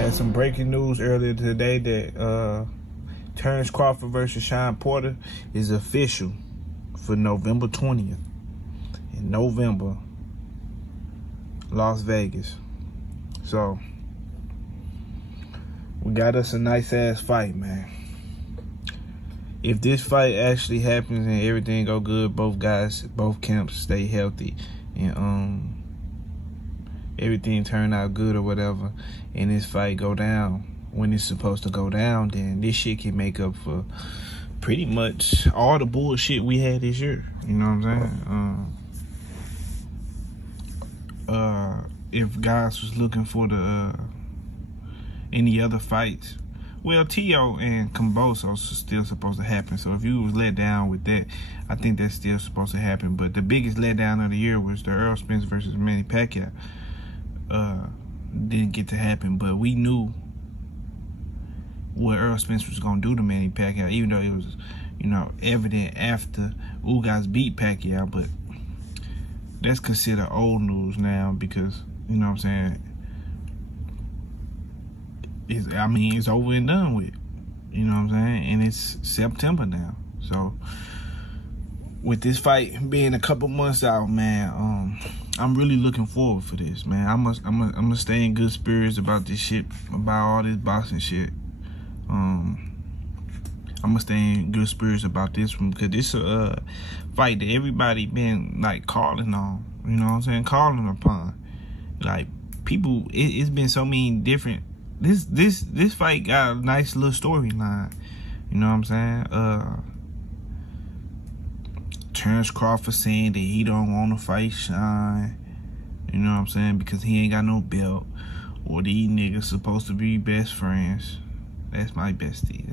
Had some breaking news earlier today that Terence Crawford versus Shawn Porter is official for November 20th. In November, Las Vegas. So, we got us a nice-ass fight, man. If this fight actually happens and everything go good, both camps stay healthy, and everything turn out good or whatever, and this fight go down when it's supposed to go down, then this shit can make up for pretty much all the bullshit we had this year. You know what I'm saying? If guys was looking for the any other fights, well, T.O. and Combosos are still supposed to happen. So if you was let down with that, I think that's still supposed to happen. But the biggest letdown of the year was the Errol Spence versus Manny Pacquiao. Didn't get to happen, but we knew what Errol Spence was gonna do to Manny Pacquiao, even though it was, evident after Ugas beat Pacquiao. But that's considered old news now because, you know what I'm saying, it's over and done with. You know what I'm saying? And it's September now. So with this fight being a couple months out, man, I'm really looking forward for this, man. I'm gonna stay in good spirits about this shit, about all this boxing shit. I'm gonna stay in good spirits about this one because this a fight that everybody been like calling on. You know what I'm saying? Calling upon. Like people, it's been so many different. This fight got a nice little storyline. You know what I'm saying? Terence Crawford saying that he don't want to fight Shawn. You know what I'm saying? Because he ain't got no belt. Or these niggas supposed to be best friends. That's my bestie.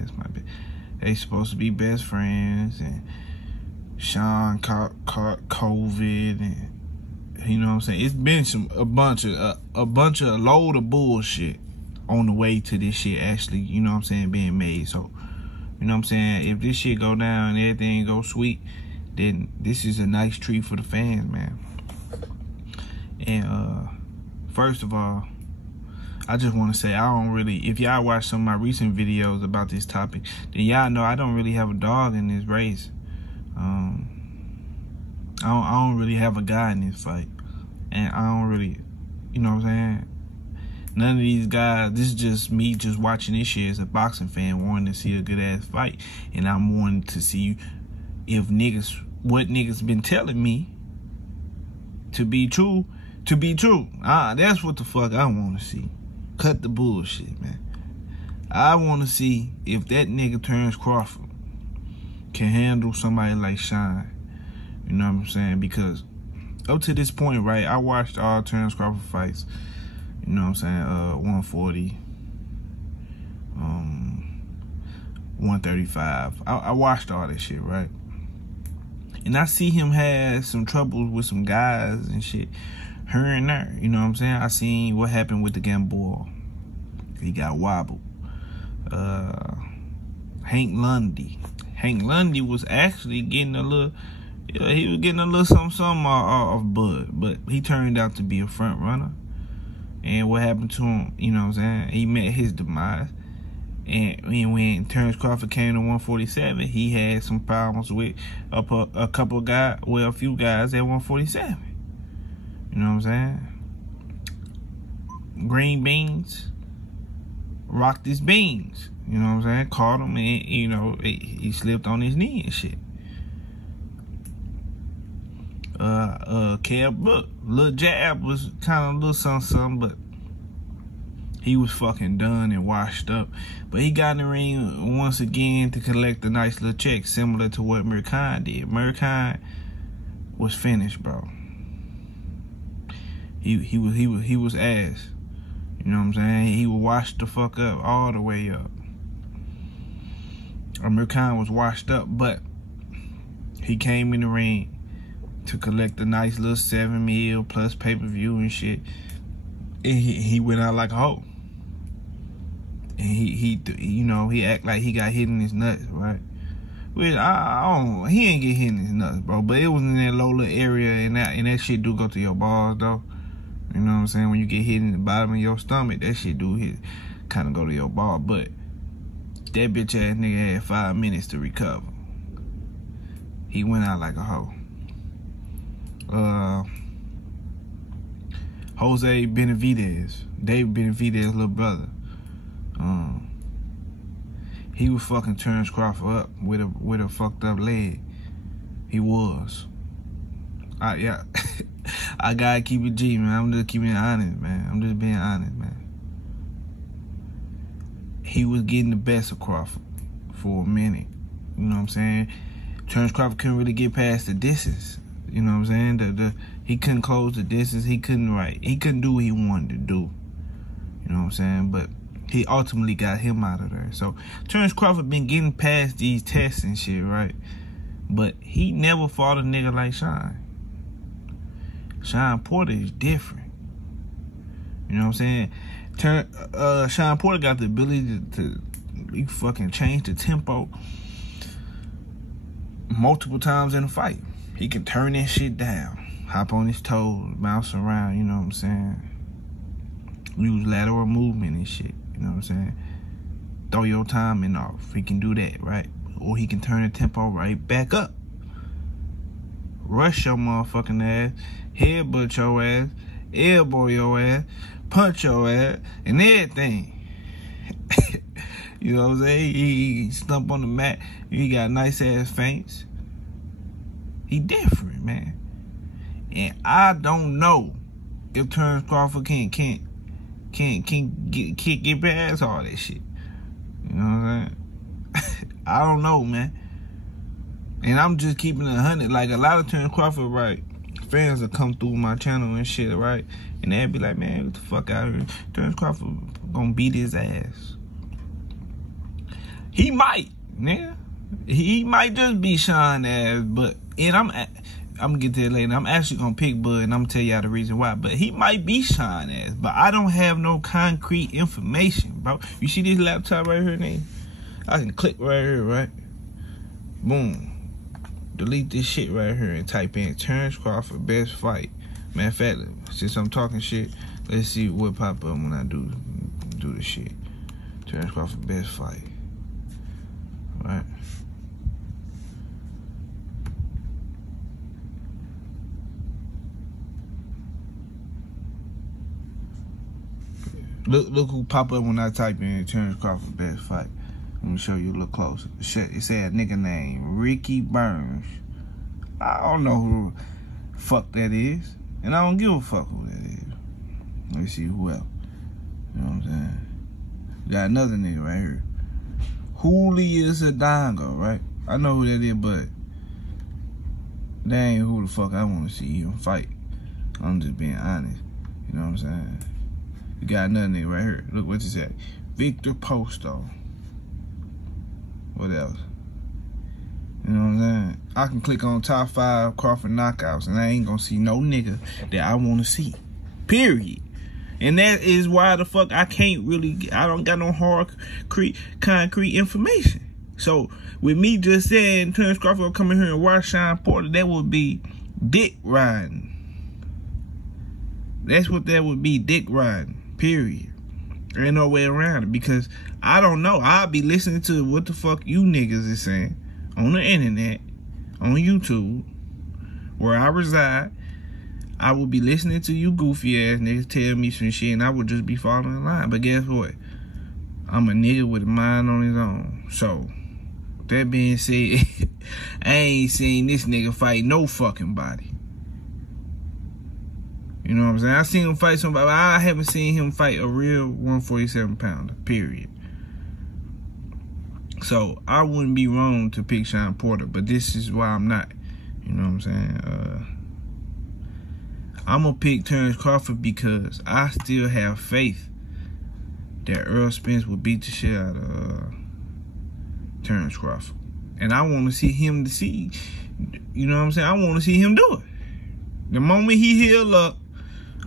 They supposed to be best friends. And Shawn caught COVID. And you know what I'm saying? It's been a bunch of load of bullshit on the way to this shit actually, you know what I'm saying, being made. So, you know what I'm saying, if this shit go down and everything go sweet, then this is a nice treat for the fans, man. And first of all, I just want to say I don't really, if y'all watch some of my recent videos about this topic, then y'all know I don't really have a dog in this race. I don't really have a guy in this fight. And I don't really, you know what I'm saying? None of these guys, this is just me just watching this shit as a boxing fan, wanting to see a good ass fight. And I'm wanting to see if what niggas been telling me to be true, that's what the fuck I want to see. Cut the bullshit, man. I want to see if that nigga Terence Crawford can handle somebody like Shawn. You know what I'm saying? Because up to this point, right, I watched all Terence Crawford fights. You know what I'm saying? 140, 135. I watched all that shit, right? And I see him have some troubles with some guys and shit here and there. You know what I'm saying? I seen what happened with the Gamboa. He got wobbled. Hank Lundy was actually getting a little, he was getting a little something off Bud, but he turned out to be a front runner. And what happened to him, you know what I'm saying? He met his demise. And when Terence Crawford came to 147, he had some problems with a couple guys, well, a few guys at 147. You know what I'm saying? Green beans rocked his beans. You know what I'm saying? Caught him and, he slipped on his knee and shit. Cab Book, little jab was kind of a little something, but he was fucking done and washed up. But he got in the ring once again to collect a nice little check, similar to what Mirkan did. Mirkan was finished, bro. He was ass. You know what I'm saying? He was washed the fuck up, all the way up. Mirkan was washed up, but he came in the ring to collect a nice little 7 mil plus pay-per-view and shit. And he went out like a hoe. And he act like he got hit in his nuts, right? Well, he ain't get hit in his nuts, bro. But it was in that low little area, and that shit do go to your balls, though. You know what I'm saying? When you get hit in the bottom of your stomach, that shit do hit. kind of go to your ball. But that bitch ass nigga had 5 minutes to recover. He went out like a hoe. Jose Benavidez, Dave Benavidez's little brother. He was fucking Terence Crawford up with a fucked up leg. He was. I gotta keep it G, man. I'm just keeping it honest, man. I'm just being honest, man. He was getting the best of Crawford for a minute. You know what I'm saying? Terence Crawford couldn't really get past the distance. You know what I'm saying? He couldn't close the distance. He couldn't do what he wanted to do. You know what I'm saying? But he ultimately got him out of there. So Terence Crawford been getting past these tests and shit, right? But he never fought a nigga like Shawn. Shawn Porter is different. You know what I'm saying? Shawn Porter got the ability to fucking change the tempo multiple times in a fight. He can turn that shit down, hop on his toes, bounce around, you know what I'm saying? Use lateral movement and shit, you know what I'm saying? Throw your timing off. He can do that, right? Or he can turn the tempo right back up. Rush your motherfucking ass, headbutt your ass, elbow your ass, punch your ass, and everything. You know what I'm saying? He stump on the mat. He got nice ass feints. He different, man. And I don't know if Terence Crawford can't get past all that shit. You know what I'm saying? I don't know, man. And I'm just keeping it 100. Like, a lot of Terence Crawford, right, fans will come through my channel and shit, right? And they'll be like, man, get the fuck out of here. Terence Crawford gonna beat his ass. He might, nigga. He might just be Shawn ass, but, and I'm gonna get to that later. I'm actually gonna pick Bud, and I'm gonna tell y'all the reason why. But he might be Shawn ass, but I don't have no concrete information, bro. You see this laptop right here, nigga? I can click right here, right? Boom. Delete this shit right here and type in Terence Crawford best fight. Matter of fact, since I'm talking shit, let's see what pop up when I do the shit. Terence Crawford best fight. Right. Look who pop up when I type in Terence Crawford best fight. Let me show you a little closer. It said a nigga named Ricky Burns. I don't know who the fuck that is. And I don't give a fuck who that is. Let me see who else. You know what I'm saying? We got another nigga right here. Julio Zadongo, right? I know who that is, but that ain't who the fuck I want to see him fight. I'm just being honest. You know what I'm saying? We got another nigga right here. Look what it said. Victor Posto. What else? You know what I'm saying? I can click on top 5 Crawford knockouts and I ain't gonna see no nigga that I want to see. Period. And that is why the fuck I don't got no concrete information. So with me just saying Terence Crawford will come in here and watch Shawn Porter, that would be dick riding. That's what that would be, dick riding. Period. There ain't no way around it, because I don't know. I'll be listening to what the fuck you niggas is saying on the internet, on YouTube, where I reside. I will be listening to you goofy ass niggas tell me some shit, and I would just be following the line. But guess what? I'm a nigga with a mind on his own. So, that being said, I ain't seen this nigga fight no fucking body. You know what I'm saying? I seen him fight somebody, but I haven't seen him fight a real 147 pounder, period. So, I wouldn't be wrong to pick Shawn Porter, but this is why I'm not. You know what I'm saying? I'm going to pick Terence Crawford because I still have faith that Earl Spence will beat the shit out of Terence Crawford. And I want to see him you know what I'm saying? I want to see him do it. The moment he heal up,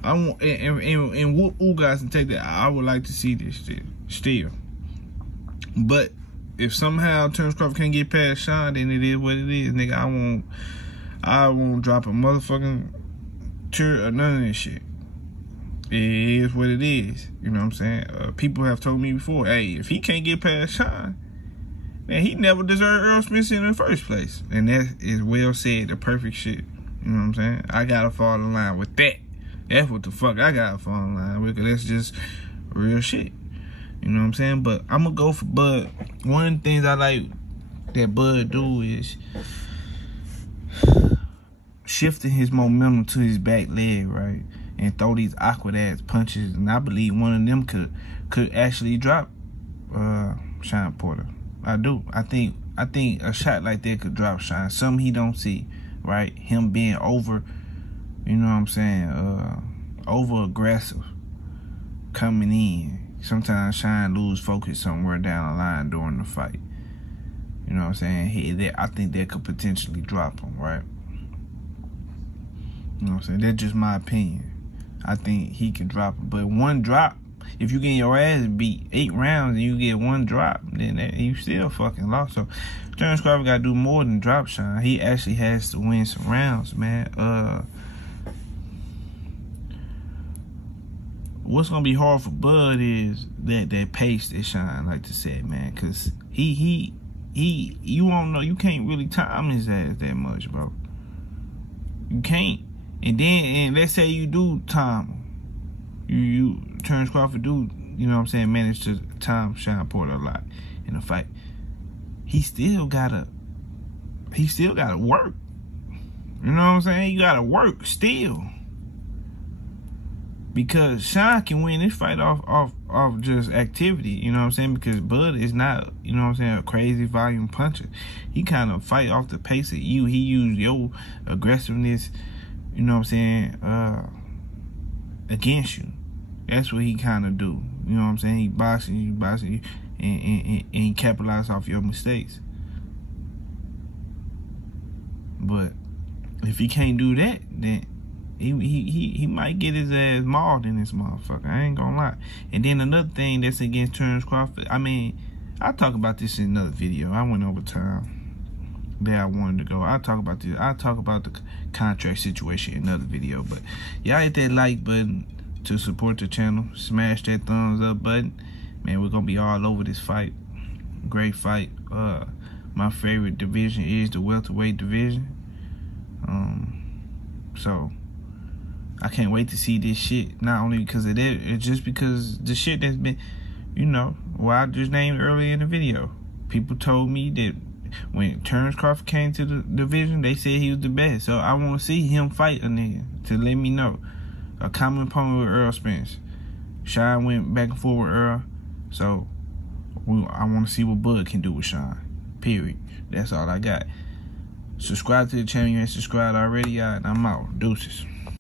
I want and whoop guys and take that. I would like to see this still. But if somehow Terence Crawford can't get past Shawn, then it is what it is, nigga. I won't drop a motherfucking cheer or none of this shit. it is what it is. You know what I'm saying? People have told me before, hey, if he can't get past Shawn, man, he never deserved Earl Spencer in the first place. And that is well said, the perfect shit. You know what I'm saying? I gotta fall in line with that. That's what the fuck I gotta fall in line with, because that's just real shit. You know what I'm saying? But I'm gonna go for Bud. One of the things I like that Bud do is shifting his momentum to his back leg, right? And throw these awkward ass punches. And I believe one of them could actually drop Shawn Porter. I do. I think a shot like that could drop Shawn. Something he don't see, right? Him being over, you know what I'm saying, over aggressive coming in. Sometimes Shawn lose focus somewhere down the line during the fight. You know what I'm saying? I think that could potentially drop him, right? You know what I'm saying? That's just my opinion. I think he can drop him. But one drop, if you get your ass beat 8 rounds and you get one drop, then you still fucking lost. So Terence Crawford got to do more than drop Shawn. He actually has to win some rounds, man. What's gonna be hard for Bud is that pace that Shawn like to say, man, cause he you won't know, you can't really time his ass that much, bro. You can't. And let's say you do time him. Terence Crawford do, you know what I'm saying, manage to time Shawn Porter a lot in a fight. He still gotta work. You know what I'm saying? You gotta work still. Because Shawn can win this fight off just activity, you know what I'm saying? Because Bud is not, you know what I'm saying, a crazy volume puncher. He kind of fight off the pace of you. He used your aggressiveness, you know what I'm saying, against you. That's what he kind of do. You know what I'm saying? He boxing you, and he capitalize off your mistakes. But if he can't do that, then he might get his ass mauled in this motherfucker. I ain't gonna lie. And then another thing that's against Terence Crawford, I mean, I'll talk about this in another video. I went over time that I wanted to go. I'll talk about this. I'll talk about the contract situation in another video. But y'all hit that like button to support the channel. Smash that thumbs up button. Man, we're gonna be all over this fight. Great fight. My favorite division is the welterweight division. So I can't wait to see this shit. Not only because of that, it's just because the shit that's been, you know, what I just named earlier in the video. People told me that when Terence Crawford came to the division, they said he was the best. So I want to see him fight a nigga to let me know. A common opponent with Earl Spence. Shawn went back and forth with Earl. So I want to see what Bud can do with Shawn. Period. That's all I got. Subscribe to the channel. You ain't subscribed already, y'all. And I'm out. Deuces.